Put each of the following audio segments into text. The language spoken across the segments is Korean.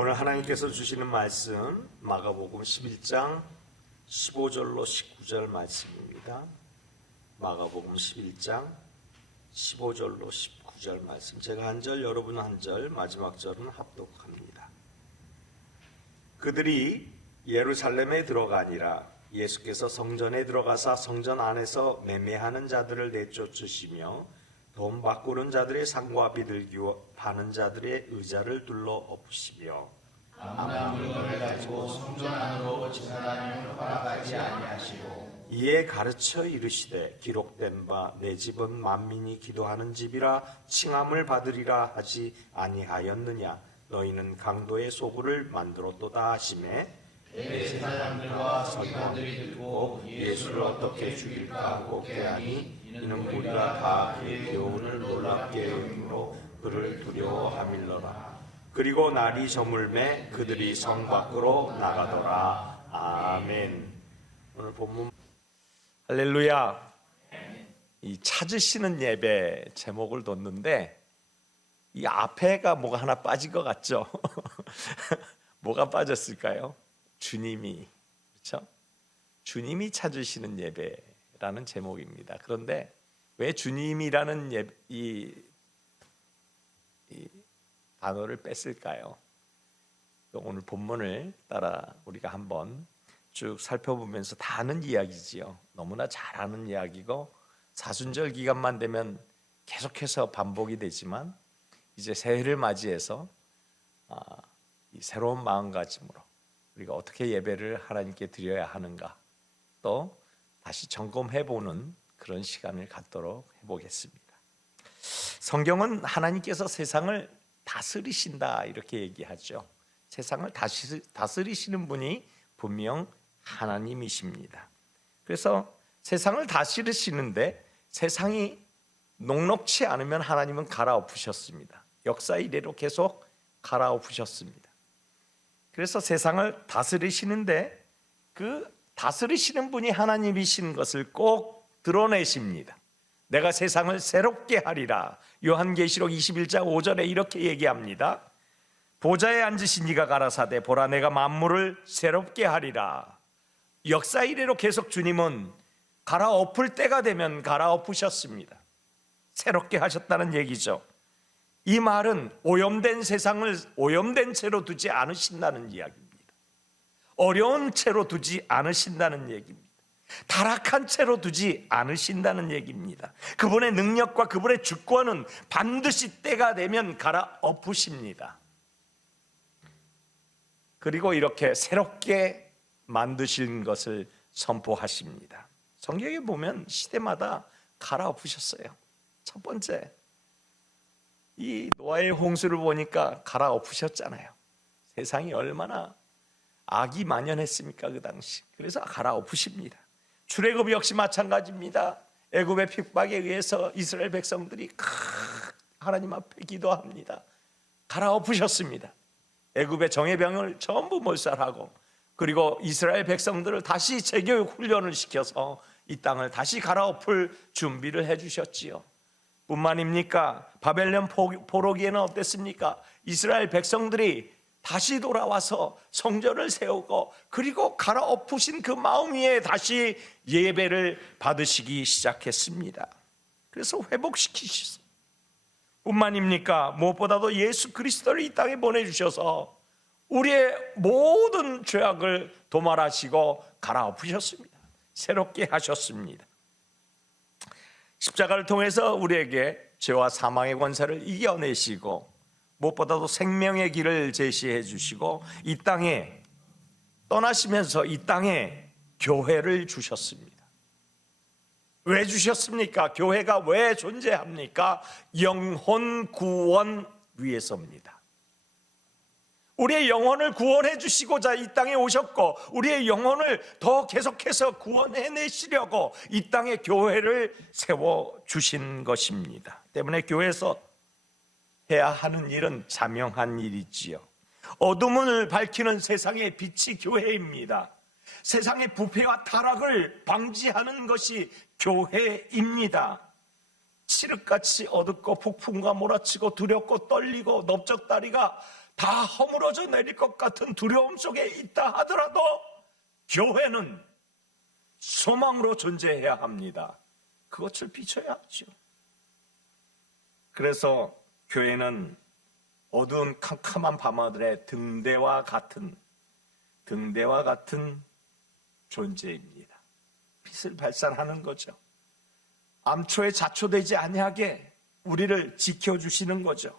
오늘 하나님께서 주시는 말씀 마가복음 11장 15절로 19절 말씀입니다. 마가복음 11장 15절로 19절 말씀, 제가 한 절 여러분 한 절, 마지막 절은 합독합니다. 그들이 예루살렘에 들어가니라. 예수께서 성전에 들어가사 성전 안에서 매매하는 자들을 내쫓으시며 돈 바꾸는 자들의 상과 비둘기와 파는 자들의 의자를 둘러 엎으시며 아무나 물건을 가지고 성전 안으로 지나다니는 허락하지 아니하시고 이에 가르쳐 이르시되 기록된 바 내 집은 만민이 기도하는 집이라 칭함을 받으리라 하지 아니하였느냐. 너희는 강도의 소굴을 만들었도다 하시매 대제사장들과 서기관들이 듣고 예수를 어떻게 죽일까 하고 꾀하니 이는 우리가 다 그의 교훈을 놀랍게 여김으로 그를 두려워하밀러라. 그리고 날이 저물매 그들이 성 밖으로 나가더라. 아멘. 오늘 본문 할렐루야. 이 찾으시는 예배 제목을 뒀는데 이 앞에가 뭐가 하나 빠진 것 같죠? 뭐가 빠졌을까요? 주님이, 그렇죠? 주님이 찾으시는 예배라는 제목입니다. 그런데 왜 주님이라는 이 단어를 뺐을까요? 오늘 본문을 따라 우리가 한번 쭉 살펴보면서 다 아는 이야기지요. 너무나 잘 아는 이야기고 사순절 기간만 되면 계속해서 반복이 되지만 이제 새해를 맞이해서 이 새로운 마음가짐으로 우리가 어떻게 예배를 하나님께 드려야 하는가 또 다시 점검해보는 그런 시간을 갖도록 해보겠습니다. 성경은 하나님께서 세상을 다스리신다 이렇게 얘기하죠. 세상을 다스리시는 분이 분명 하나님이십니다. 그래서 세상을 다스리시는데 세상이 녹록치 않으면 하나님은 갈아엎으셨습니다. 역사 이래로 계속 갈아엎으셨습니다. 그래서 세상을 다스리시는데 그 다스리시는 분이 하나님이신 것을 꼭 드러내십니다. 내가 세상을 새롭게 하리라. 요한계시록 21장 5절에 이렇게 얘기합니다. 보좌에 앉으신 이가 가라사대 보라 내가 만물을 새롭게 하리라. 역사 이래로 계속 주님은 갈아엎을 때가 되면 갈아엎으셨습니다. 새롭게 하셨다는 얘기죠. 이 말은 오염된 세상을 오염된 채로 두지 않으신다는 이야기입니다. 어려운 채로 두지 않으신다는 얘기입니다. 타락한 채로 두지 않으신다는 얘기입니다. 그분의 능력과 그분의 주권은 반드시 때가 되면 갈아엎으십니다. 그리고 이렇게 새롭게 만드신 것을 선포하십니다. 성경에 보면 시대마다 갈아엎으셨어요. 첫 번째, 이 노아의 홍수를 보니까 갈아엎으셨잖아요. 세상이 얼마나 악이 만연했습니까 그 당시. 그래서 갈아엎으십니다. 출애굽 역시 마찬가지입니다. 애굽의 핍박에 의해서 이스라엘 백성들이 하나님 앞에 기도합니다. 갈아엎으셨습니다. 애굽의 정예병을 전부 몰살하고 그리고 이스라엘 백성들을 다시 재교육 훈련을 시켜서 이 땅을 다시 갈아엎을 준비를 해주셨지요. 뿐만입니까? 바벨론 포로기에는 어땠습니까? 이스라엘 백성들이 다시 돌아와서 성전을 세우고 그리고 갈아엎으신 그 마음 위에 다시 예배를 받으시기 시작했습니다. 그래서 회복시키셨어요. 뿐만입니까? 무엇보다도 예수 그리스도를 이 땅에 보내주셔서 우리의 모든 죄악을 도말하시고 갈아엎으셨습니다. 새롭게 하셨습니다. 십자가를 통해서 우리에게 죄와 사망의 권세를 이겨내시고 무엇보다도 생명의 길을 제시해 주시고 이 땅에 떠나시면서 이 땅에 교회를 주셨습니다. 왜 주셨습니까? 교회가 왜 존재합니까? 영혼 구원 위해서입니다. 우리의 영혼을 구원해 주시고자 이 땅에 오셨고 우리의 영혼을 더 계속해서 구원해내시려고 이 땅에 교회를 세워주신 것입니다. 때문에 교회에서 해야 하는 일은 자명한 일이지요. 어둠을 밝히는 세상의 빛이 교회입니다. 세상의 부패와 타락을 방지하는 것이 교회입니다. 칠흑같이 어둡고 폭풍과 몰아치고 두렵고 떨리고 넓적다리가 다 허물어져 내릴 것 같은 두려움 속에 있다 하더라도 교회는 소망으로 존재해야 합니다. 그것을 비춰야 하죠. 그래서 교회는 어두운 캄캄한 밤하늘의 등대와 같은 존재입니다. 빛을 발산하는 거죠. 암초에 자초되지 아니하게 우리를 지켜주시는 거죠.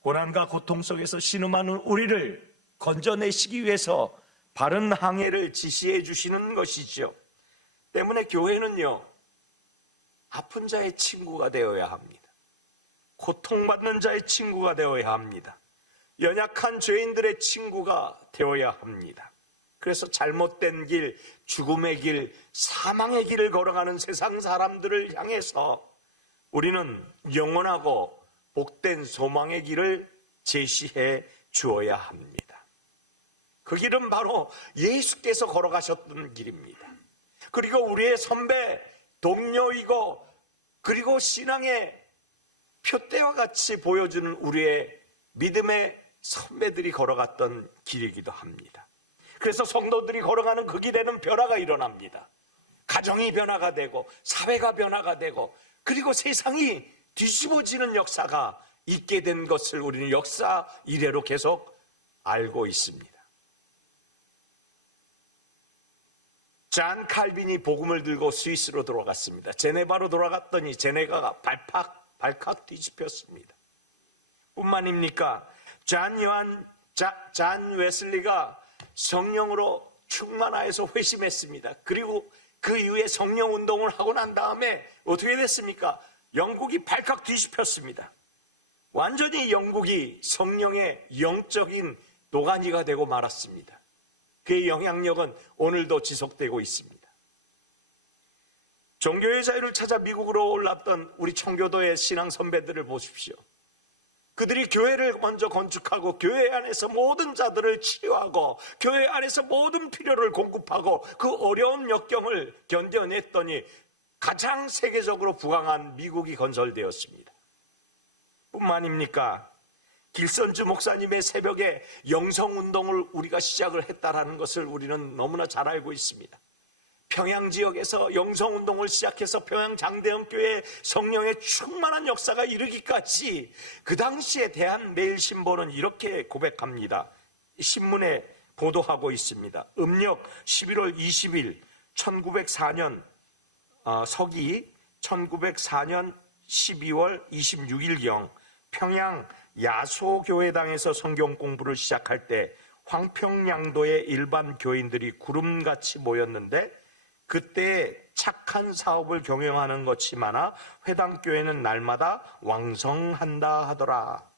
고난과 고통 속에서 신음하는 우리를 건져내시기 위해서 바른 항해를 지시해 주시는 것이죠. 때문에 교회는요, 아픈 자의 친구가 되어야 합니다. 고통받는 자의 친구가 되어야 합니다. 연약한 죄인들의 친구가 되어야 합니다. 그래서 잘못된 길, 죽음의 길, 사망의 길을 걸어가는 세상 사람들을 향해서 우리는 영원하고 복된 소망의 길을 제시해 주어야 합니다. 그 길은 바로 예수께서 걸어가셨던 길입니다. 그리고 우리의 선배, 동료이고 그리고 신앙의 표대와 같이 보여주는 우리의 믿음의 선배들이 걸어갔던 길이기도 합니다. 그래서 성도들이 걸어가는 그 길에는 변화가 일어납니다. 가정이 변화가 되고 사회가 변화가 되고 그리고 세상이 뒤집어지는 역사가 있게 된 것을 우리는 역사 이래로 계속 알고 있습니다. 잔 칼빈이 복음을 들고 스위스로 돌아갔습니다. 제네바로 돌아갔더니 제네가가 발칵 뒤집혔습니다. 뿐만입니까? 잔 웨슬리가 성령으로 충만하여서 회심했습니다. 그리고 그 이후에 성령 운동을 하고 난 다음에 어떻게 됐습니까? 영국이 발칵 뒤집혔습니다. 완전히 영국이 성령의 영적인 노가니가 되고 말았습니다. 그의 영향력은 오늘도 지속되고 있습니다. 종교의 자유를 찾아 미국으로 올랐던 우리 청교도의 신앙 선배들을 보십시오. 그들이 교회를 먼저 건축하고 교회 안에서 모든 자들을 치유하고 교회 안에서 모든 필요를 공급하고 그 어려운 역경을 견뎌냈더니 가장 세계적으로 부강한 미국이 건설되었습니다. 뿐만입니까? 길선주 목사님의 새벽에 영성운동을 우리가 시작을 했다라는 것을 우리는 너무나 잘 알고 있습니다. 평양 지역에서 영성운동을 시작해서 평양 장대원교회 성령의 충만한 역사가 이르기까지 그 당시에 대한매일신보는 이렇게 고백합니다. 신문에 보도하고 있습니다. 음력 11월 20일 1904년 서기 1904년 12월 26일경 평양 야소교회당에서 성경 공부를 시작할 때 황평양도의 일반 교인들이 구름같이 모였는데 그때 착한 사업을 경영하는 것이 많아 회당교회는 날마다 왕성한다 하더라.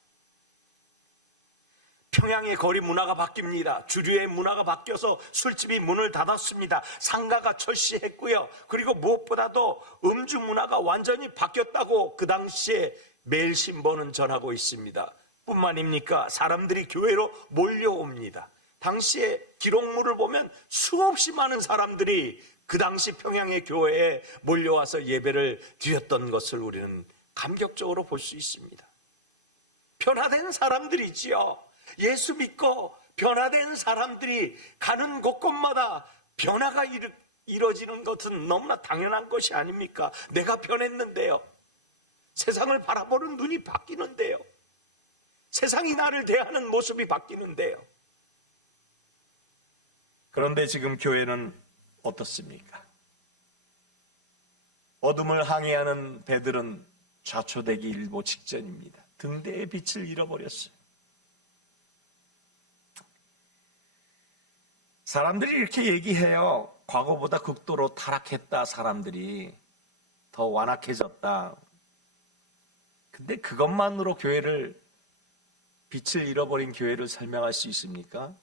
평양의 거리 문화가 바뀝니다. 주류의 문화가 바뀌어서 술집이 문을 닫았습니다. 상가가 철시했고요. 그리고 무엇보다도 음주 문화가 완전히 바뀌었다고 그 당시에 매일신보는 전하고 있습니다. 뿐만입니까? 사람들이 교회로 몰려옵니다. 당시에 기록물을 보면 수없이 많은 사람들이 그 당시 평양의 교회에 몰려와서 예배를 드렸던 것을 우리는 감격적으로 볼 수 있습니다. 변화된 사람들이지요. 예수 믿고 변화된 사람들이 가는 곳곳마다 변화가 이루어지는 것은 너무나 당연한 것이 아닙니까? 내가 변했는데요. 세상을 바라보는 눈이 바뀌는데요. 세상이 나를 대하는 모습이 바뀌는데요. 그런데 지금 교회는 어떻습니까? 어둠을 항해하는 배들은 좌초되기 일보 직전입니다. 등대의 빛을 잃어버렸어요. 사람들이 이렇게 얘기해요. 과거보다 극도로 타락했다. 사람들이 더 완악해졌다. 근데 그것만으로 교회를, 빛을 잃어버린 교회를 설명할 수 있습니까?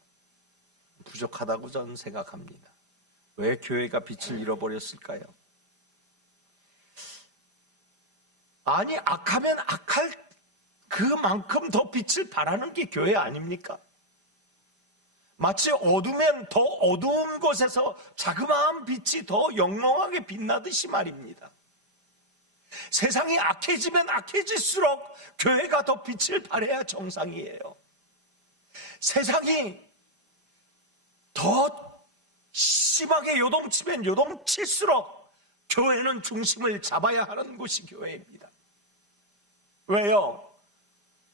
부족하다고 저는 생각합니다. 왜 교회가 빛을 잃어버렸을까요? 아니, 악하면 악할 그만큼 더 빛을 발하는 게 교회 아닙니까? 마치 어두면 더 어두운 곳에서 자그마한 빛이 더 영롱하게 빛나듯이 말입니다. 세상이 악해지면 악해질수록 교회가 더 빛을 발해야 정상이에요. 세상이 더 심하게 요동치면 요동칠수록 교회는 중심을 잡아야 하는 곳이 교회입니다. 왜요?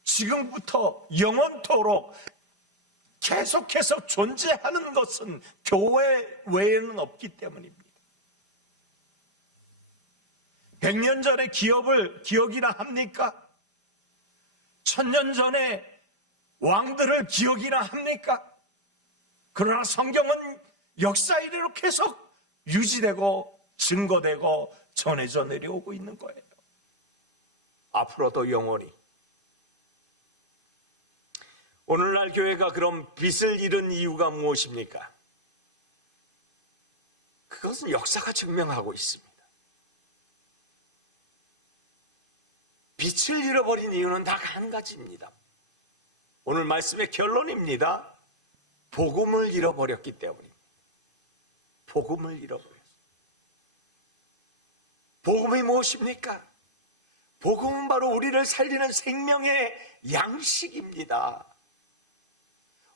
지금부터 영원토록 계속해서 존재하는 것은 교회 외에는 없기 때문입니다. 100년 전의 기업을 기억이나 합니까? 1000년 전의 왕들을 기억이나 합니까? 그러나 성경은 역사 이래로 계속 유지되고 증거되고 전해져 내려오고 있는 거예요. 앞으로도 영원히. 오늘날 교회가 그럼 빛을 잃은 이유가 무엇입니까? 그것은 역사가 증명하고 있습니다. 빛을 잃어버린 이유는 딱 한 가지입니다. 오늘 말씀의 결론입니다. 복음을 잃어버렸기 때문입니다. 복음을 잃어버렸어요. 복음이 무엇입니까? 복음은 바로 우리를 살리는 생명의 양식입니다.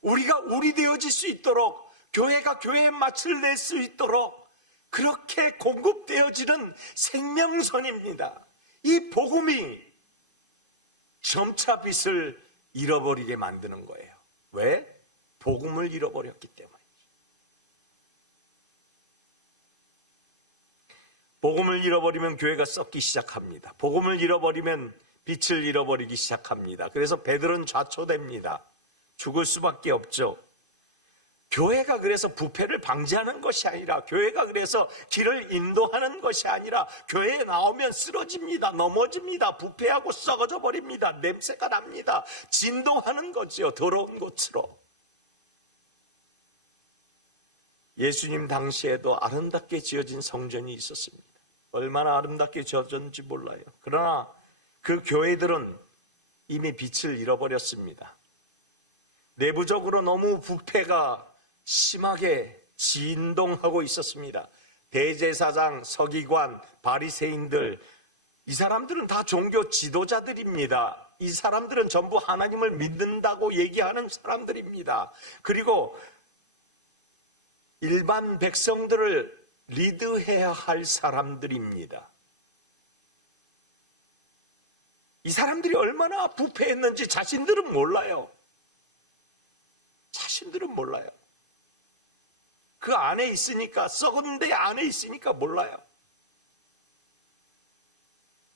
우리가 우리 되어질 수 있도록, 교회가 교회의 맛을 낼 수 있도록 그렇게 공급되어지는 생명선입니다. 이 복음이 점차 빛을 잃어버리게 만드는 거예요. 왜? 복음을 잃어버렸기 때문이죠. 복음을 잃어버리면 교회가 썩기 시작합니다. 복음을 잃어버리면 빛을 잃어버리기 시작합니다. 그래서 배들은 좌초됩니다. 죽을 수밖에 없죠. 교회가 그래서 부패를 방지하는 것이 아니라, 교회가 그래서 길을 인도하는 것이 아니라, 교회에 나오면 쓰러집니다. 넘어집니다. 부패하고 썩어져 버립니다. 냄새가 납니다. 진동하는 거죠. 더러운 곳으로. 예수님 당시에도 아름답게 지어진 성전이 있었습니다. 얼마나 아름답게 지어졌는지 몰라요. 그러나 그 교회들은 이미 빛을 잃어버렸습니다. 내부적으로 너무 부패가 심하게 진동하고 있었습니다. 대제사장, 서기관, 바리새인들, 이 사람들은 다 종교 지도자들입니다. 이 사람들은 전부 하나님을 믿는다고 얘기하는 사람들입니다. 그리고 일반 백성들을 리드해야 할 사람들입니다. 이 사람들이 얼마나 부패했는지 자신들은 몰라요. 자신들은 몰라요. 그 안에 있으니까, 썩은 데 안에 있으니까 몰라요.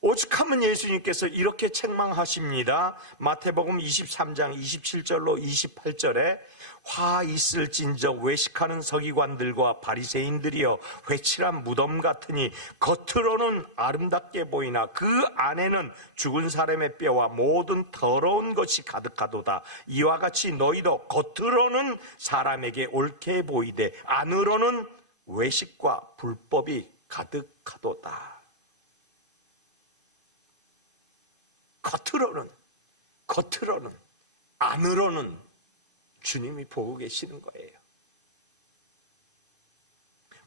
오죽하면 예수님께서 이렇게 책망하십니다. 마태복음 23장 27절로 28절에 화 있을진저 외식하는 서기관들과 바리새인들이여 회칠한 무덤 같으니 겉으로는 아름답게 보이나 그 안에는 죽은 사람의 뼈와 모든 더러운 것이 가득하도다. 이와 같이 너희도 겉으로는 사람에게 옳게 보이되 안으로는 외식과 불법이 가득하도다. 겉으로는, 안으로는 주님이 보고 계시는 거예요.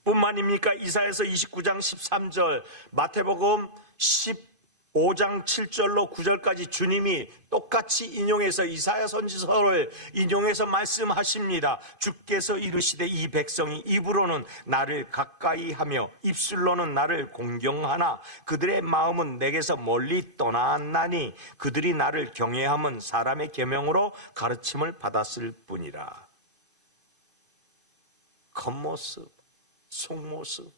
뿐만입니까? 이사야서 29장 13절, 마태복음 15장 7절로 9절까지 주님이 똑같이 인용해서 이사야 선지서를 인용해서 말씀하십니다. 주께서 이르시되 이 백성이 입으로는 나를 가까이 하며 입술로는 나를 공경하나 그들의 마음은 내게서 멀리 떠나나니 그들이 나를 경외함은 사람의 계명으로 가르침을 받았을 뿐이라. 겉모습, 속모습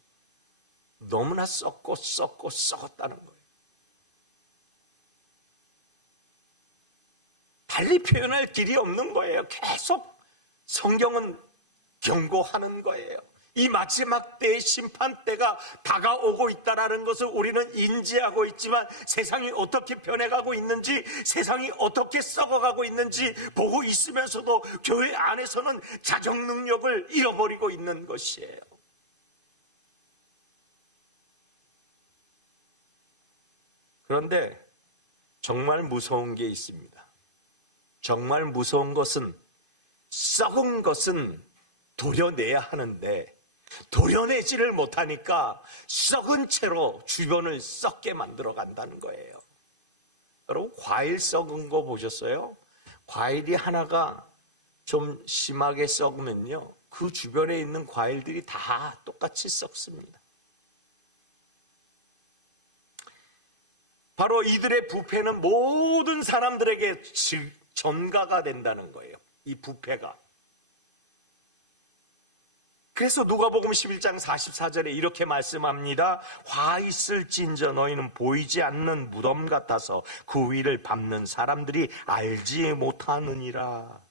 너무나 썩었다는 거예요. 달리 표현할 길이 없는 거예요. 계속 성경은 경고하는 거예요. 이 마지막 때의 심판 때가 다가오고 있다는 것을 우리는 인지하고 있지만 세상이 어떻게 변해가고 있는지, 세상이 어떻게 썩어가고 있는지 보고 있으면서도 교회 안에서는 자정 능력을 잃어버리고 있는 것이에요. 그런데 정말 무서운 게 있습니다. 정말 무서운 것은 썩은 것은 도려내야 하는데 도려내지를 못하니까 썩은 채로 주변을 썩게 만들어 간다는 거예요. 여러분 과일 썩은 거 보셨어요? 과일이 하나가 좀 심하게 썩으면요, 그 주변에 있는 과일들이 다 똑같이 썩습니다. 바로 이들의 부패는 모든 사람들에게 전가가 된다는 거예요. 이 부패가. 그래서 누가복음 11장 44절에 이렇게 말씀합니다. 화 있을진저 너희는 보이지 않는 무덤 같아서 그 위를 밟는 사람들이 알지 못하느니라.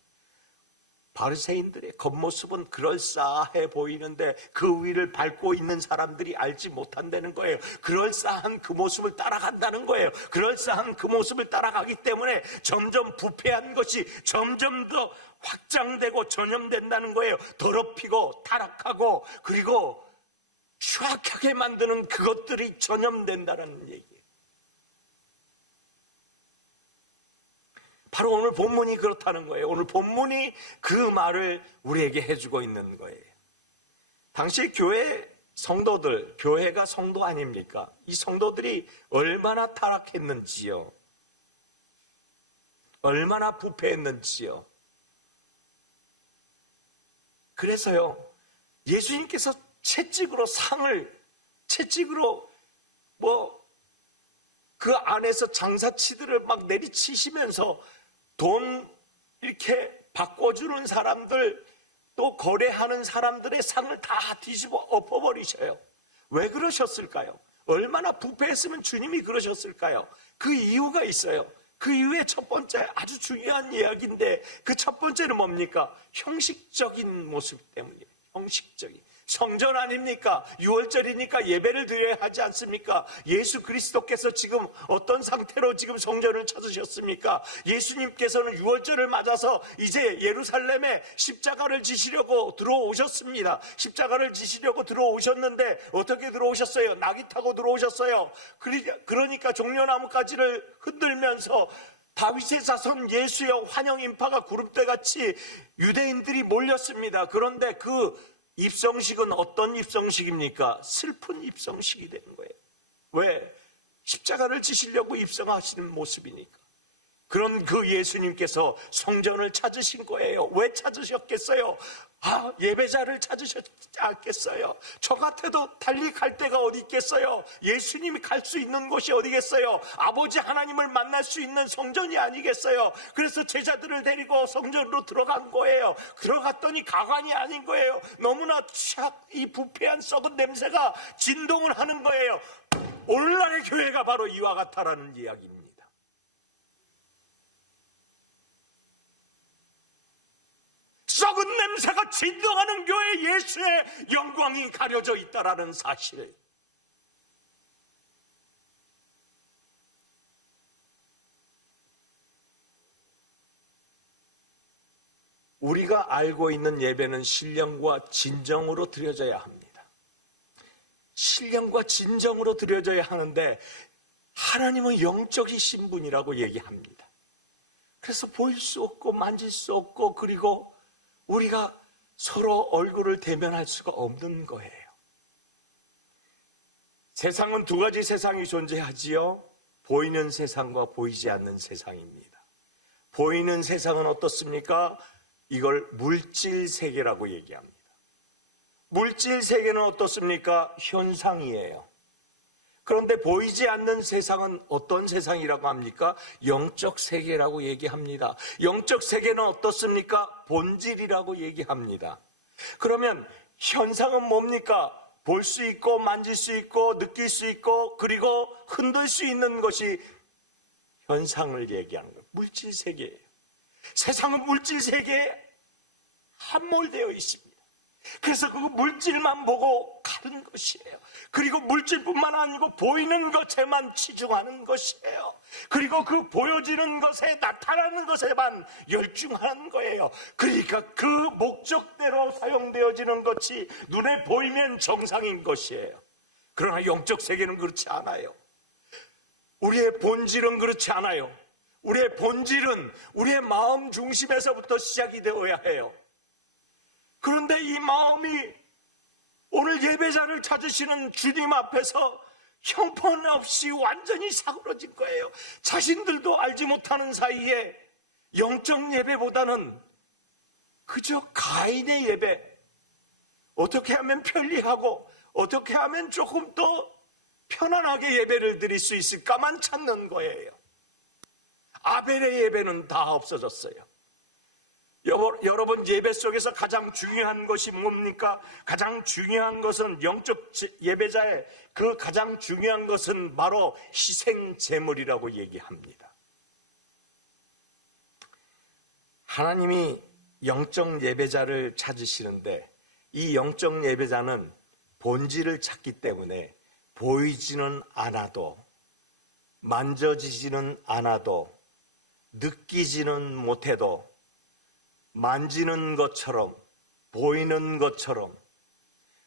바리새인들의 겉모습은 그럴싸해 보이는데 그 위를 밟고 있는 사람들이 알지 못한다는 거예요. 그럴싸한 그 모습을 따라간다는 거예요. 그럴싸한 그 모습을 따라가기 때문에 점점 부패한 것이 점점 더 확장되고 전염된다는 거예요. 더럽히고 타락하고 그리고 추악하게 만드는 그것들이 전염된다는 얘기예요. 바로 오늘 본문이 그렇다는 거예요. 오늘 본문이 그 말을 우리에게 해주고 있는 거예요. 당시 교회 성도들, 교회가 성도 아닙니까? 이 성도들이 얼마나 타락했는지요. 얼마나 부패했는지요. 그래서요, 예수님께서 채찍으로 그 안에서 장사치들을 막 내리치시면서 돈 이렇게 바꿔주는 사람들, 또 거래하는 사람들의 상을 다 뒤집어 엎어버리셔요. 왜 그러셨을까요? 얼마나 부패했으면 주님이 그러셨을까요? 그 이유가 있어요. 그 이유의 첫 번째 아주 중요한 이야기인데 그 첫 번째는 뭡니까? 형식적인 모습 때문이에요. 형식적인. 성전 아닙니까? 6월절이니까 예배를 드려야 하지 않습니까? 예수 그리스도께서 지금 어떤 상태로 지금 성전을 찾으셨습니까? 예수님께서는 6월절을 맞아서 이제 예루살렘에 십자가를 지시려고 들어오셨습니다. 십자가를 지시려고 들어오셨는데 어떻게 들어오셨어요? 낙이 타고 들어오셨어요. 그러니까 종려나무가지를 흔들면서 다윗의 자손 예수의 환영 인파가 구름대같이 유대인들이 몰렸습니다. 그런데 그 입성식은 어떤 입성식입니까? 슬픈 입성식이 되는 거예요. 왜? 십자가를 지시려고 입성하시는 모습이니까. 그런 그 예수님께서 성전을 찾으신 거예요. 왜 찾으셨겠어요? 예배자를 찾으셨지 않겠어요? 저 같아도 달리 갈 데가 어디 있겠어요? 예수님이 갈 수 있는 곳이 어디겠어요? 아버지 하나님을 만날 수 있는 성전이 아니겠어요? 그래서 제자들을 데리고 성전으로 들어간 거예요. 들어갔더니 가관이 아닌 거예요. 너무나 이 부패한 썩은 냄새가 진동을 하는 거예요. 오늘날의 교회가 바로 이와 같다라는 이야기입니다. 썩은 냄새가 진동하는 교회에 예수의 영광이 가려져 있다라는 사실. 우리가 알고 있는 예배는 신령과 진정으로 드려져야 합니다. 신령과 진정으로 드려져야 하는데 하나님은 영적이신 분이라고 얘기합니다. 그래서 보일 수 없고 만질 수 없고 그리고 우리가 서로 얼굴을 대면할 수가 없는 거예요. 세상은 두 가지 세상이 존재하지요. 보이는 세상과 보이지 않는 세상입니다. 보이는 세상은 어떻습니까? 이걸 물질 세계라고 얘기합니다. 물질 세계는 어떻습니까? 현상이에요. 그런데 보이지 않는 세상은 어떤 세상이라고 합니까? 영적 세계라고 얘기합니다. 영적 세계는 어떻습니까? 본질이라고 얘기합니다. 그러면 현상은 뭡니까? 볼 수 있고 만질 수 있고 느낄 수 있고 그리고 흔들 수 있는 것이 현상을 얘기하는 거예요. 물질 세계예요. 세상은 물질 세계에 함몰되어 있습니다. 그래서 그 물질만 보고 가는 것이에요. 그리고 물질뿐만 아니고 보이는 것에만 치중하는 것이에요. 그리고 그 보여지는 것에 나타나는 것에만 열중하는 거예요. 그러니까 그 목적대로 사용되어지는 것이 눈에 보이면 정상인 것이에요. 그러나 영적 세계는 그렇지 않아요. 우리의 본질은 그렇지 않아요. 우리의 본질은 우리의 마음 중심에서부터 시작이 되어야 해요. 그런데 이 마음이 오늘 예배자를 찾으시는 주님 앞에서 형편없이 완전히 사그러진 거예요. 자신들도 알지 못하는 사이에 영적 예배보다는 그저 가인의 예배, 어떻게 하면 편리하고 어떻게 하면 조금 더 편안하게 예배를 드릴 수 있을까만 찾는 거예요. 아벨의 예배는 다 없어졌어요. 여러분, 예배 속에서 가장 중요한 것이 뭡니까? 가장 중요한 것은, 영적 예배자의 그 가장 중요한 것은 바로 희생 제물이라고 얘기합니다. 하나님이 영적 예배자를 찾으시는데, 이 영적 예배자는 본질을 찾기 때문에 보이지는 않아도, 만져지지는 않아도, 느끼지는 못해도 만지는 것처럼, 보이는 것처럼.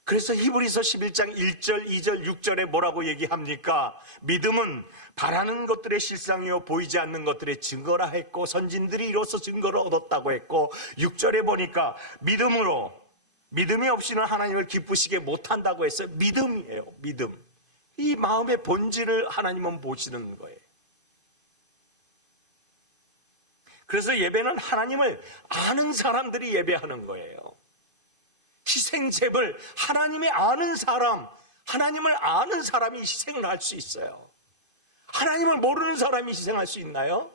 그래서 히브리서 11장 1절, 2절, 6절에 뭐라고 얘기합니까? 믿음은 바라는 것들의 실상이요 보이지 않는 것들의 증거라 했고, 선진들이 이로써 증거를 얻었다고 했고, 6절에 보니까 믿음이 없이는 하나님을 기쁘시게 못한다고 했어요. 믿음이에요. 믿음. 이 마음의 본질을 하나님은 보시는 거예요. 그래서 예배는 하나님을 아는 사람들이 예배하는 거예요. 희생제물, 하나님의 아는 사람, 하나님을 아는 사람이 희생을 할 수 있어요. 하나님을 모르는 사람이 희생할 수 있나요?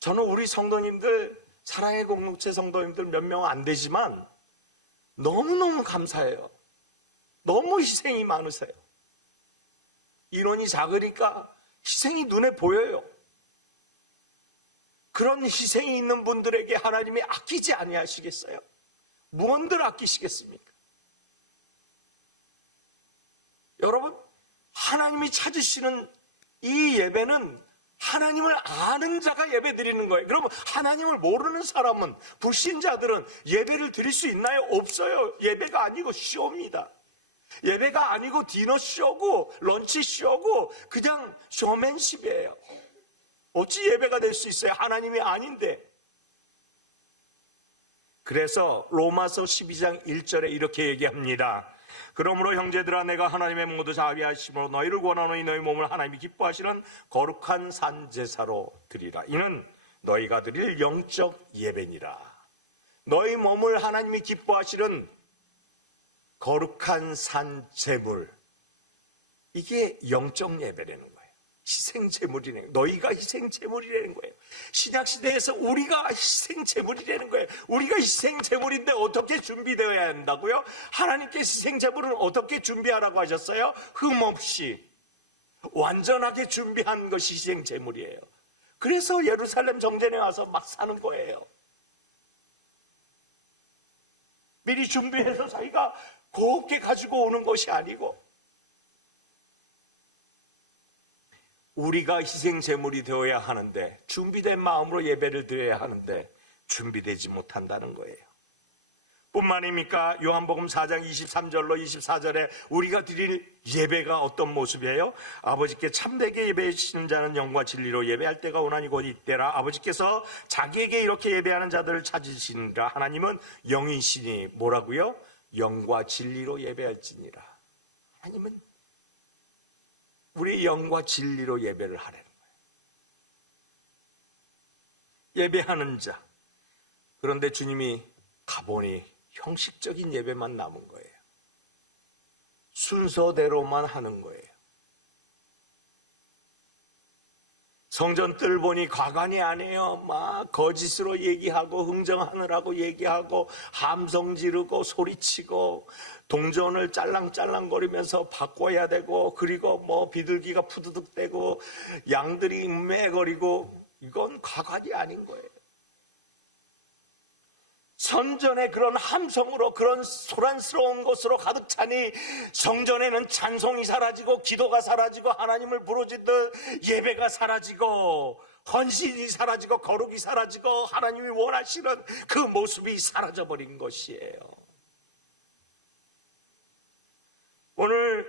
저는 우리 성도님들, 사랑의 공동체 성도님들 몇 명 안 되지만 너무너무 감사해요. 너무 희생이 많으세요. 인원이 작으니까 희생이 눈에 보여요. 그런 희생이 있는 분들에게 하나님이 아끼지 아니하시겠어요? 무언들 아끼시겠습니까? 여러분, 하나님이 찾으시는 이 예배는 하나님을 아는 자가 예배 드리는 거예요. 그러면 하나님을 모르는 사람은, 불신자들은 예배를 드릴 수 있나요? 없어요. 예배가 아니고 쇼입니다. 예배가 아니고 디너쇼고 런치쇼고 그냥 쇼맨십이에요. 어찌 예배가 될 수 있어요? 하나님이 아닌데. 그래서 로마서 12장 1절에 이렇게 얘기합니다. 그러므로 형제들아, 내가 하나님의 모두 자비하심으로 너희를 권하노니 너희 몸을 하나님이 기뻐하시는 거룩한 산 제사로 드리라. 이는 너희가 드릴 영적 예배니라. 너희 몸을 하나님이 기뻐하시는 거룩한 산 제물, 이게 영적 예배라는 거예요. 희생제물이라는 거예요. 너희가 희생제물이라는 거예요. 신약시대에서 우리가 희생제물이라는 거예요. 우리가 희생제물인데 어떻게 준비되어야 한다고요? 하나님께 희생제물은 어떻게 준비하라고 하셨어요? 흠없이 완전하게 준비한 것이 희생제물이에요. 그래서 예루살렘 정전에 와서 막 사는 거예요. 미리 준비해서 자기가 곱게 가지고 오는 것이 아니고, 우리가 희생제물이 되어야 하는데, 준비된 마음으로 예배를 드려야 하는데 준비되지 못한다는 거예요. 뿐만입니까? 요한복음 4장 23절로 24절에 우리가 드릴 예배가 어떤 모습이에요? 아버지께 참되게 예배하시는 자는 영과 진리로 예배할 때가 오나니 곧 이때라. 아버지께서 자기에게 이렇게 예배하는 자들을 찾으시니라. 하나님은 영이시니 뭐라고요? 영과 진리로 예배할지니라. 하나님은 우리 영과 진리로 예배를 하라는 거예요. 예배하는 자. 그런데 주님이 가보니 형식적인 예배만 남은 거예요. 순서대로만 하는 거예요. 성전 뜰 보니 과관이 아니에요. 막 거짓으로 얘기하고 흥정하느라고 얘기하고 함성 지르고 소리치고 동전을 짤랑짤랑거리면서 바꿔야 되고, 그리고 뭐 비둘기가 푸드득대고 양들이 매거리고, 이건 과관이 아닌 거예요. 성전에 그런 함성으로, 그런 소란스러운 것으로 가득 차니 성전에는 찬송이 사라지고 기도가 사라지고 하나님을 부르짖듯 예배가 사라지고 헌신이 사라지고 거룩이 사라지고 하나님이 원하시는 그 모습이 사라져버린 것이에요. 오늘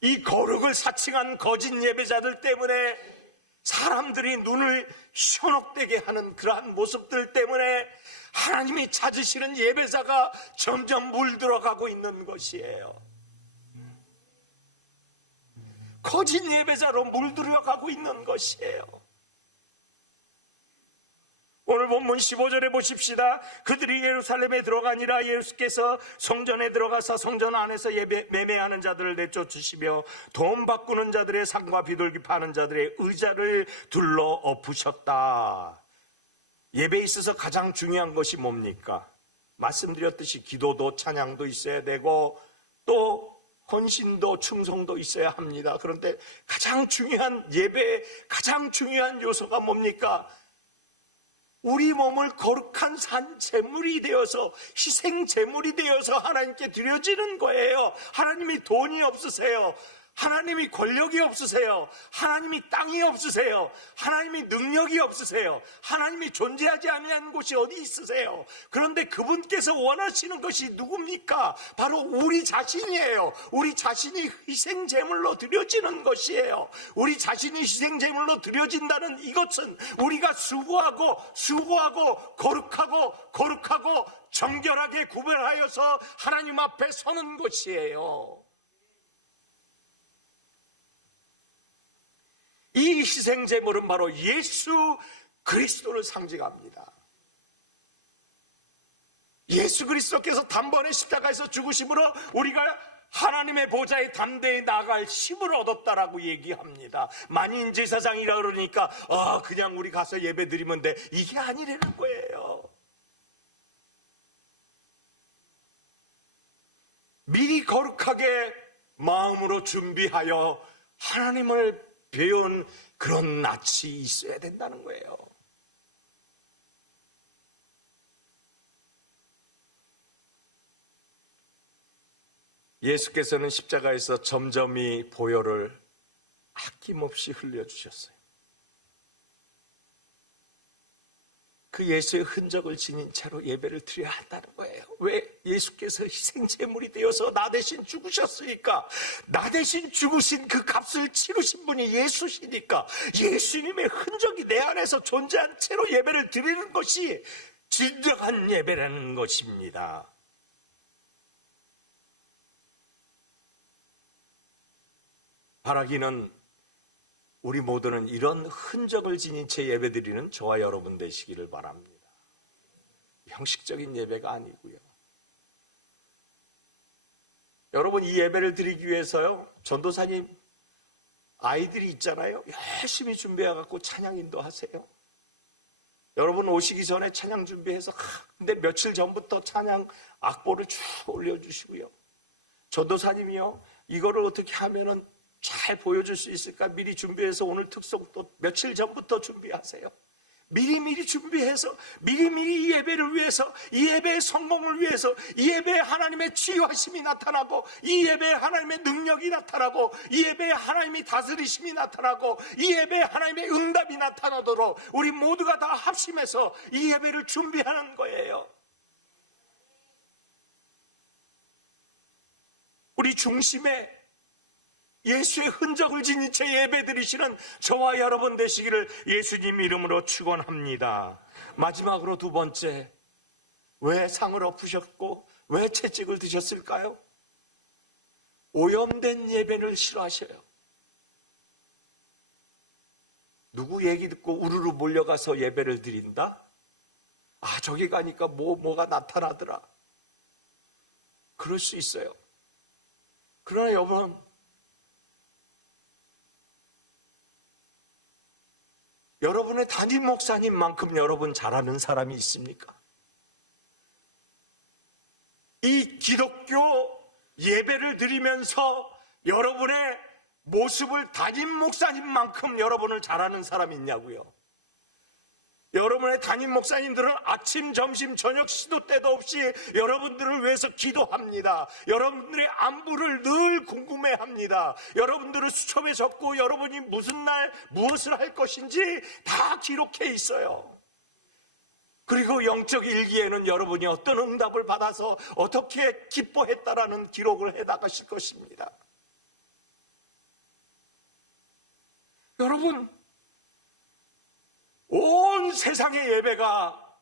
이 거룩을 사칭한 거짓 예배자들 때문에, 사람들이 눈을 현혹되게 하는 그러한 모습들 때문에 하나님이 찾으시는 예배자가 점점 물들어가고 있는 것이에요. 거짓 예배자로 물들어가고 있는 것이에요. 오늘 본문 15절에 보십시다. 그들이 예루살렘에 들어가니라. 예수께서 성전에 들어가서 성전 안에서 매매하는 자들을 내쫓으시며 돈 바꾸는 자들의 상과 비둘기 파는 자들의 의자를 둘러 엎으셨다. 예배에 있어서 가장 중요한 것이 뭡니까? 말씀드렸듯이 기도도 찬양도 있어야 되고 또 헌신도 충성도 있어야 합니다. 그런데 가장 중요한 예배의 가장 중요한 요소가 뭡니까? 우리 몸을 거룩한 산 제물이 되어서 희생 제물이 되어서 하나님께 드려지는 거예요. 하나님이 돈이 없으세요. 하나님이 권력이 없으세요. 하나님이 땅이 없으세요. 하나님이 능력이 없으세요. 하나님이 존재하지 아니한 곳이 어디 있으세요? 그런데 그분께서 원하시는 것이 누굽니까? 바로 우리 자신이에요. 우리 자신이 희생 제물로 드려지는 것이에요. 우리 자신이 희생 제물로 드려진다는 이것은 우리가 수고하고 거룩하고 정결하게 구별하여서 하나님 앞에 서는 것이에요. 이 희생제물은 바로 예수 그리스도를 상징합니다. 예수 그리스도께서 단번에 십자가에서 죽으심으로 우리가 하나님의 보좌에 담대히 나갈 힘을 얻었다라고 얘기합니다. 만인제사장이라 그러니까 그냥 우리 가서 예배 드리면 돼. 이게 아니라는 거예요. 미리 거룩하게 마음으로 준비하여 하나님을 배운 그런 낯이 있어야 된다는 거예요. 예수께서는 십자가에서 점점이 보혈을 아낌없이 흘려주셨어요. 그 예수의 흔적을 지닌 채로 예배를 드려야 한다는 거예요. 왜? 예수께서 희생제물이 되어서 나 대신 죽으셨으니까. 나 대신 죽으신 그 값을 치르신 분이 예수시니까 예수님의 흔적이 내 안에서 존재한 채로 예배를 드리는 것이 진정한 예배라는 것입니다. 바라기는 우리 모두는 이런 흔적을 지닌 채 예배드리는 저와 여러분 되시기를 바랍니다. 형식적인 예배가 아니고요. 여러분, 이 예배를 드리기 위해서요, 전도사님 아이들이 있잖아요. 열심히 준비해갖고 찬양 인도하세요. 여러분 오시기 전에 찬양 준비해서 근데 며칠 전부터 찬양 악보를 쭉 올려주시고요. 전도사님이요, 이거를 어떻게 하면은 잘 보여줄 수 있을까? 미리 준비해서 오늘 특송 또 며칠 전부터 준비하세요. 미리미리 준비해서 미리미리 이 예배를 위해서, 이 예배의 성공을 위해서, 이 예배에 하나님의 치유하심이 나타나고, 이 예배에 하나님의 능력이 나타나고, 이 예배에 하나님이 다스리심이 나타나고, 이 예배에 하나님의 응답이 나타나도록 우리 모두가 다 합심해서 이 예배를 준비하는 거예요. 우리 중심에 예수의 흔적을 지닌 채 예배드리시는 저와 여러분 되시기를 예수님 이름으로 축원합니다. 마지막으로 두 번째, 왜 상을 엎으셨고 왜 채찍을 드셨을까요? 오염된 예배를 싫어하셔요. 누구 얘기 듣고 우르르 몰려가서 예배를 드린다? 저기 가니까 뭐가 나타나더라. 그럴 수 있어요. 그러나 여러분, 여러분의 담임 목사님만큼 여러분 잘하는 사람이 있습니까? 이 기독교 예배를 드리면서 여러분의 모습을 담임 목사님만큼 여러분을 잘하는 사람이 있냐고요? 여러분의 담임 목사님들은 아침, 점심, 저녁 시도 때도 없이 여러분들을 위해서 기도합니다. 여러분들의 안부를 늘 궁금해합니다. 여러분들을 수첩에 적고 여러분이 무슨 날 무엇을 할 것인지 다 기록해 있어요. 그리고 영적 일기에는 여러분이 어떤 응답을 받아서 어떻게 기뻐했다라는 기록을 해나가실 것입니다. 여러분, 온 세상의 예배가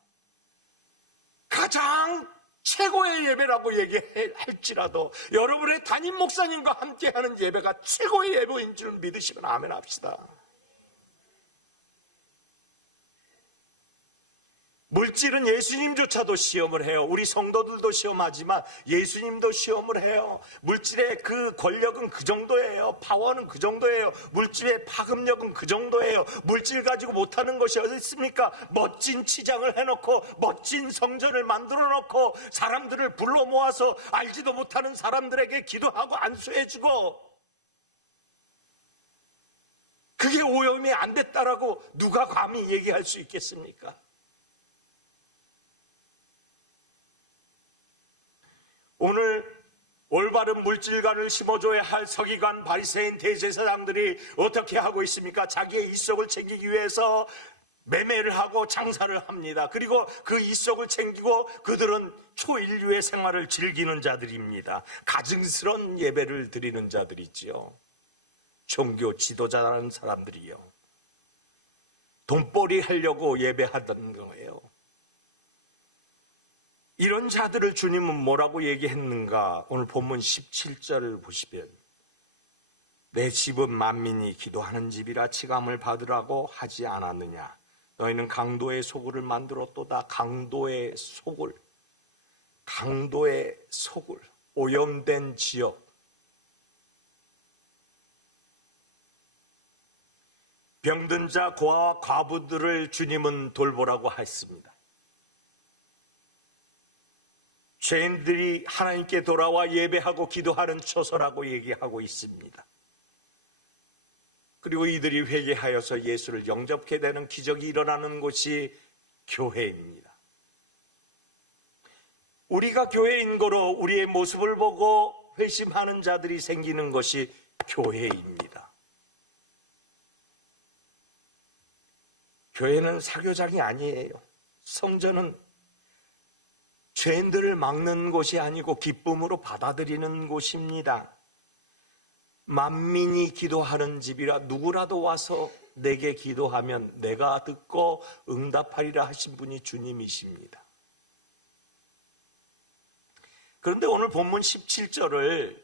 가장 최고의 예배라고 얘기할지라도 여러분의 담임 목사님과 함께하는 예배가 최고의 예배인 줄 믿으시면 아멘 합시다. 물질은 예수님조차도 시험을 해요. 우리 성도들도 시험하지만 예수님도 시험을 해요. 물질의 그 권력은 그 정도예요. 파워는 그 정도예요. 물질의 파급력은 그 정도예요. 물질 가지고 못하는 것이 어디 있습니까? 멋진 치장을 해놓고 멋진 성전을 만들어 놓고 사람들을 불러 모아서 알지도 못하는 사람들에게 기도하고 안수해주고, 그게 오염이 안 됐다라고 누가 감히 얘기할 수 있겠습니까? 오늘 올바른 물질관을 심어줘야 할 서기관, 바리새인, 대제사장들이 어떻게 하고 있습니까? 자기의 이속을 챙기기 위해서 매매를 하고 장사를 합니다. 그리고 그 이속을 챙기고 그들은 초인류의 생활을 즐기는 자들입니다. 가증스러운 예배를 드리는 자들이지요. 종교 지도자라는 사람들이요. 돈벌이 하려고 예배하던 거예요. 이런 자들을 주님은 뭐라고 얘기했는가? 오늘 본문 17절을 보시면, 내 집은 만민이 기도하는 집이라 칭함을 받으라고 하지 않았느냐? 너희는 강도의 소굴을 만들었도다. 강도의 소굴, 강도의 소굴, 오염된 지역. 병든 자, 고아와 과부들을 주님은 돌보라고 했습니다. 죄인들이 하나님께 돌아와 예배하고 기도하는 처소라고 얘기하고 있습니다. 그리고 이들이 회개하여서 예수를 영접하게 되는 기적이 일어나는 곳이 교회입니다. 우리가 교회인 거로 우리의 모습을 보고 회심하는 자들이 생기는 것이 교회입니다. 교회는 사교장이 아니에요. 성전은 죄인들을 막는 곳이 아니고 기쁨으로 받아들이는 곳입니다. 만민이 기도하는 집이라 누구라도 와서 내게 기도하면 내가 듣고 응답하리라 하신 분이 주님이십니다. 그런데 오늘 본문 17절을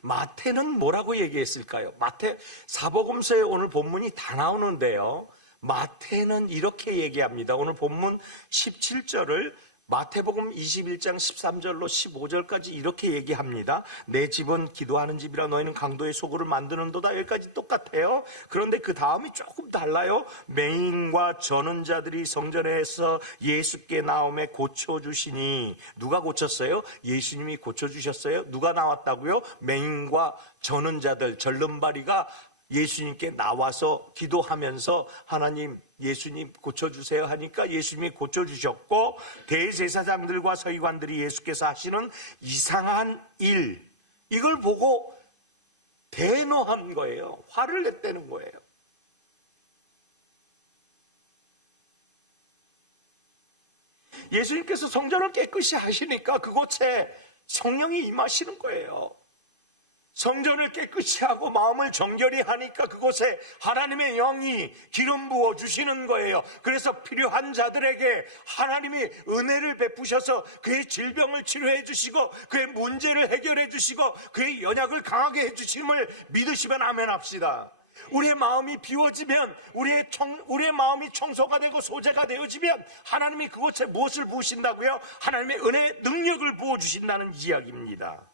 마태는 뭐라고 얘기했을까요? 마태 사복음서에 오늘 본문이 다 나오는데요, 마태는 이렇게 얘기합니다. 오늘 본문 17절을 마태복음 21장 13절로 15절까지 이렇게 얘기합니다. 내 집은 기도하는 집이라 너희는 강도의 소굴을 만드는도다. 여기까지 똑같아요. 그런데 그 다음이 조금 달라요. 맹인과 저는 자들이 성전에서 예수께 나오매 고쳐주시니. 누가 고쳤어요? 예수님이 고쳐주셨어요. 누가 나왔다고요? 맹인과 저는 자들, 절름발이가 예수님께 나와서 기도하면서 하나님, 예수님 고쳐주세요 하니까 예수님이 고쳐주셨고, 대제사장들과 서기관들이 예수께서 하시는 이상한 일, 이걸 보고 대노한 거예요. 화를 냈다는 거예요. 예수님께서 성전을 깨끗이 하시니까 그곳에 성령이 임하시는 거예요. 성전을 깨끗이 하고 마음을 정결히 하니까 그곳에 하나님의 영이 기름 부어 주시는 거예요. 그래서 필요한 자들에게 하나님이 은혜를 베푸셔서 그의 질병을 치료해 주시고 그의 문제를 해결해 주시고 그의 연약을 강하게 해 주심을 믿으시면 아멘 합시다. 우리의 마음이 비워지면, 우리의 마음이 청소가 되고 소재가 되어지면 하나님이 그곳에 무엇을 부으신다고요? 하나님의 은혜의 능력을 부어주신다는 이야기입니다.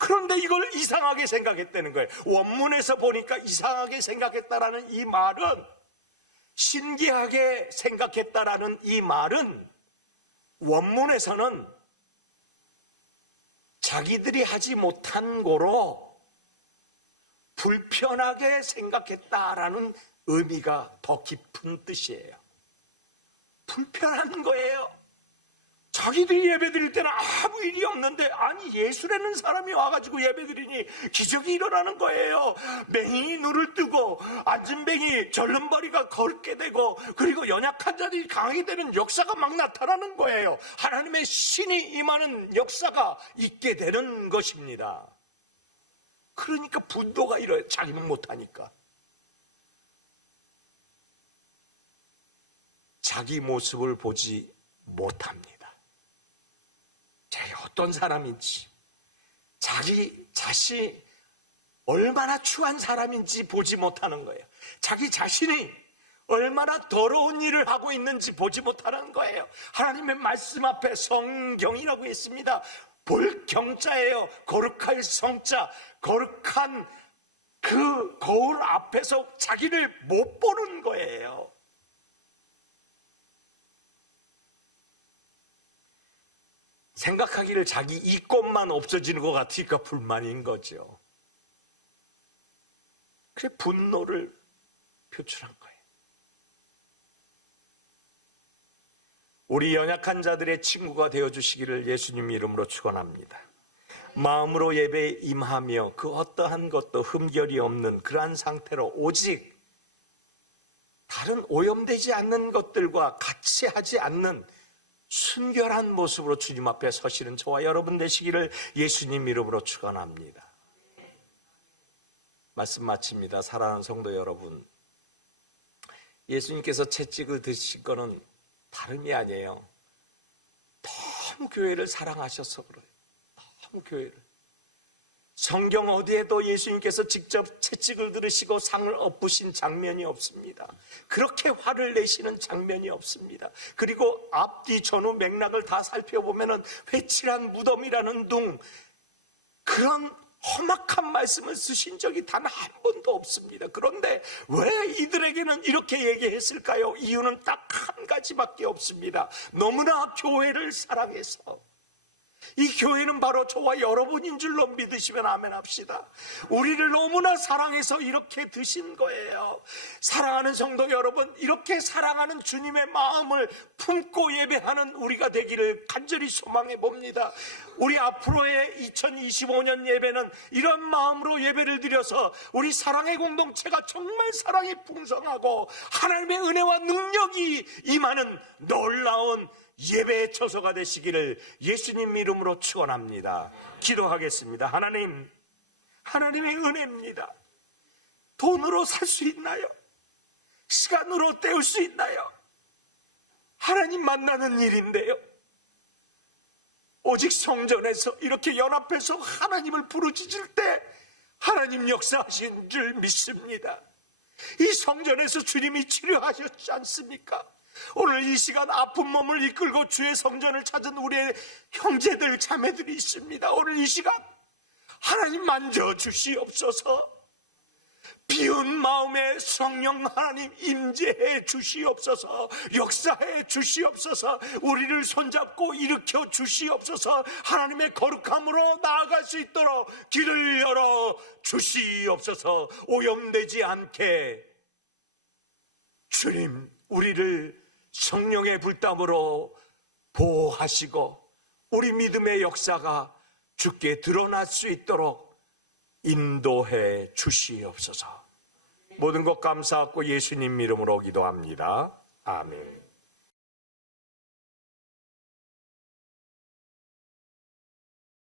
그런데 이걸 이상하게 생각했다는 거예요. 원문에서 보니까 이상하게 생각했다라는 이 말은, 신기하게 생각했다라는 이 말은 원문에서는 자기들이 하지 못한 거로 불편하게 생각했다라는 의미가 더 깊은 뜻이에요. 불편한 거예요. 자기들이 예배드릴 때는 아무 일이 없는데, 아니 예수라는 사람이 와가지고 예배드리니 기적이 일어나는 거예요. 맹인이 눈을 뜨고 앉은 맹이 절름발이가 걷게 되고, 그리고 연약한 자들이 강하게 되는 역사가 막 나타나는 거예요. 하나님의 신이 임하는 역사가 있게 되는 것입니다. 그러니까 분노가 일어요. 자기는 못하니까. 자기 모습을 보지 못합니다. 자기가 어떤 사람인지, 자기 자신이 얼마나 추한 사람인지 보지 못하는 거예요. 자기 자신이 얼마나 더러운 일을 하고 있는지 보지 못하는 거예요. 하나님의 말씀 앞에 성경이라고 있습니다. 볼 경자예요. 거룩할 성자. 거룩한 그 거울 앞에서 자기를 못 보는 거예요. 생각하기를 자기 이권만 없어지는 것 같으니까 불만인 거죠. 그래 분노를 표출한 거예요. 우리 연약한 자들의 친구가 되어주시기를 예수님 이름으로 축원합니다. 마음으로 예배에 임하며 그 어떠한 것도 흠결이 없는 그러한 상태로 오직 다른 오염되지 않는 것들과 같이 하지 않는 순결한 모습으로 주님 앞에 서시는 저와 여러분 되시기를 예수님 이름으로 축원합니다. 말씀 마칩니다. 사랑하는 성도 여러분, 예수님께서 채찍을 드신 거는 다름이 아니에요. 너무 교회를 사랑하셔서 그래요. 너무 교회를. 성경 어디에도 예수님께서 직접 채찍을 들으시고 상을 엎으신 장면이 없습니다. 그렇게 화를 내시는 장면이 없습니다. 그리고 앞뒤 전후 맥락을 다 살펴보면 회칠한 무덤이라는 둥, 그런 험악한 말씀을 쓰신 적이 단 한 번도 없습니다. 그런데 왜 이들에게는 이렇게 얘기했을까요? 이유는 딱 한 가지밖에 없습니다. 너무나 교회를 사랑해서. 이 교회는 바로 저와 여러분인 줄로 믿으시면 아멘 합시다. 우리를 너무나 사랑해서 이렇게 드신 거예요. 사랑하는 성도 여러분, 이렇게 사랑하는 주님의 마음을 품고 예배하는 우리가 되기를 간절히 소망해 봅니다. 우리 앞으로의 2025년 예배는 이런 마음으로 예배를 드려서 우리 사랑의 공동체가 정말 사랑이 풍성하고 하나님의 은혜와 능력이 임하는 놀라운 예배의 처소가 되시기를 예수님 이름으로 축원합니다. 기도하겠습니다. 하나님, 하나님의 은혜입니다. 돈으로 살 수 있나요? 시간으로 때울 수 있나요? 하나님 만나는 일인데요. 오직 성전에서 이렇게 연합해서 하나님을 부르짖을 때 하나님 역사하신 줄 믿습니다. 이 성전에서 주님이 치료하셨지 않습니까? 오늘 이 시간 아픈 몸을 이끌고 주의 성전을 찾은 우리의 형제들 자매들이 있습니다. 오늘 이 시간 하나님 만져주시옵소서. 비운 마음에 성령 하나님 임재해 주시옵소서. 역사해 주시옵소서. 우리를 손잡고 일으켜 주시옵소서. 하나님의 거룩함으로 나아갈 수 있도록 길을 열어 주시옵소서. 오염되지 않게 주님 우리를 성령의 불담으로 보호하시고 우리 믿음의 역사가 주께 드러날 수 있도록 인도해 주시옵소서. 모든 것 감사하고 예수님 이름으로 기도합니다. 아멘.